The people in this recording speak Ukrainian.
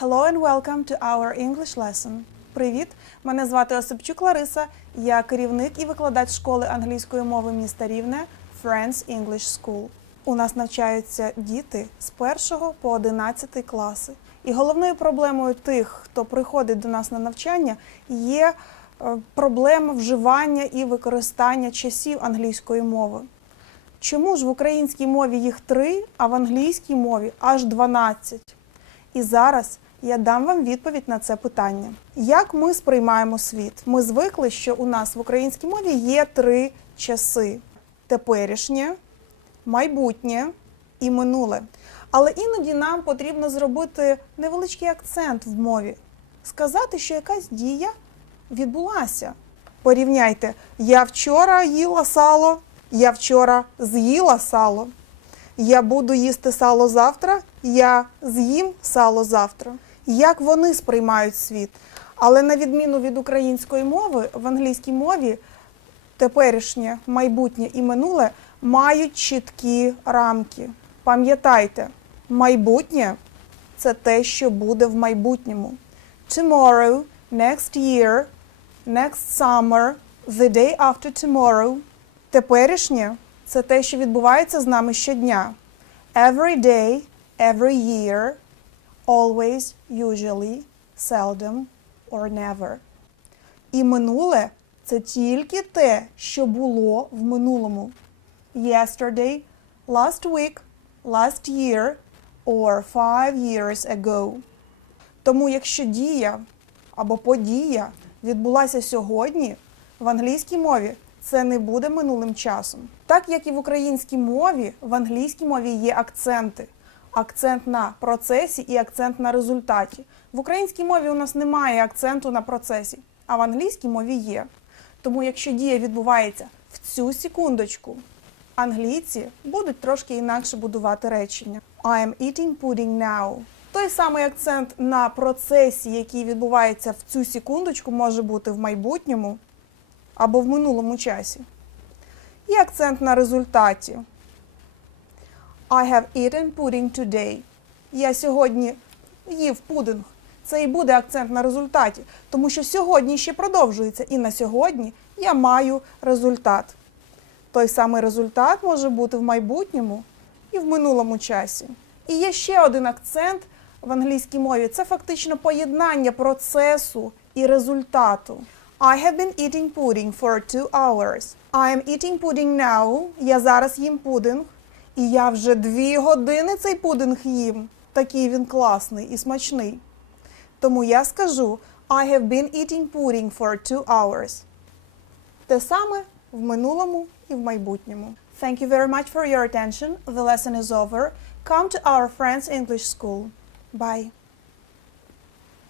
Hello and welcome to our English lesson. Привіт! Мене звати Осипчук Лариса. Я керівник і викладач школи англійської мови міста Рівне Friends English School. У нас навчаються діти з 1 по 11 класи. І головною проблемою тих, хто приходить до нас на навчання, є е, проблема вживання і використання часів англійської мови. Чому ж в українській мові їх три, а в англійській мові аж 12? І зараз я дам вам відповідь на це питання. Як ми сприймаємо світ? Ми звикли, що у нас в українській мові є три часи: теперішнє, майбутнє і минуле. Але іноді нам потрібно зробити невеличкий акцент в мові, сказати, що якась дія відбулася. Порівняйте, я вчора їла сало, я вчора з'їла сало. Я буду їсти сало завтра, я з'їм сало завтра. Як вони сприймають світ? Але на відміну від української мови, в англійській мові теперішнє, майбутнє і минуле мають чіткі рамки. Пам'ятайте, майбутнє це те, що буде в майбутньому. Tomorrow, next year, next summer, the day after tomorrow. Теперішнє це те, що відбувається з нами щодня. Every day, every year, always, usually, seldom or never. І минуле це тільки те, що було в минулому. Yesterday, last week, last year or five years ago. Тому якщо дія або подія відбулася сьогодні, в англійській мові це не буде минулим часом. Так як і в українській мові, в англійській мові є акценти. Акцент на процесі і акцент на результаті. В українській мові у нас немає акценту на процесі, а в англійській мові є. Тому якщо дія відбувається в цю секундочку, англійці будуть трошки інакше будувати речення. I am eating pudding now. Той самий акцент на процесі, який відбувається в цю секундочку, може бути в майбутньому або в минулому часі. І акцент на результаті. I have eaten pudding today. Я сьогодні їв пудинг. Це і буде акцент на результаті, тому що сьогодні ще продовжується, і на сьогодні я маю результат. Той самий результат може бути в майбутньому і в минулому часі. І є ще один акцент в англійській мові це фактично поєднання процесу і результату. I have been eating pudding for two hours. I am eating pudding now. Я зараз їм пудинг. І я вже дві години цей пудинг їм. Такий він класний і смачний. Тому я скажу I have been eating pudding for two hours. Те саме в минулому і в майбутньому. Thank you very much for your attention. The lesson is over. Come to our friends English school. Bye.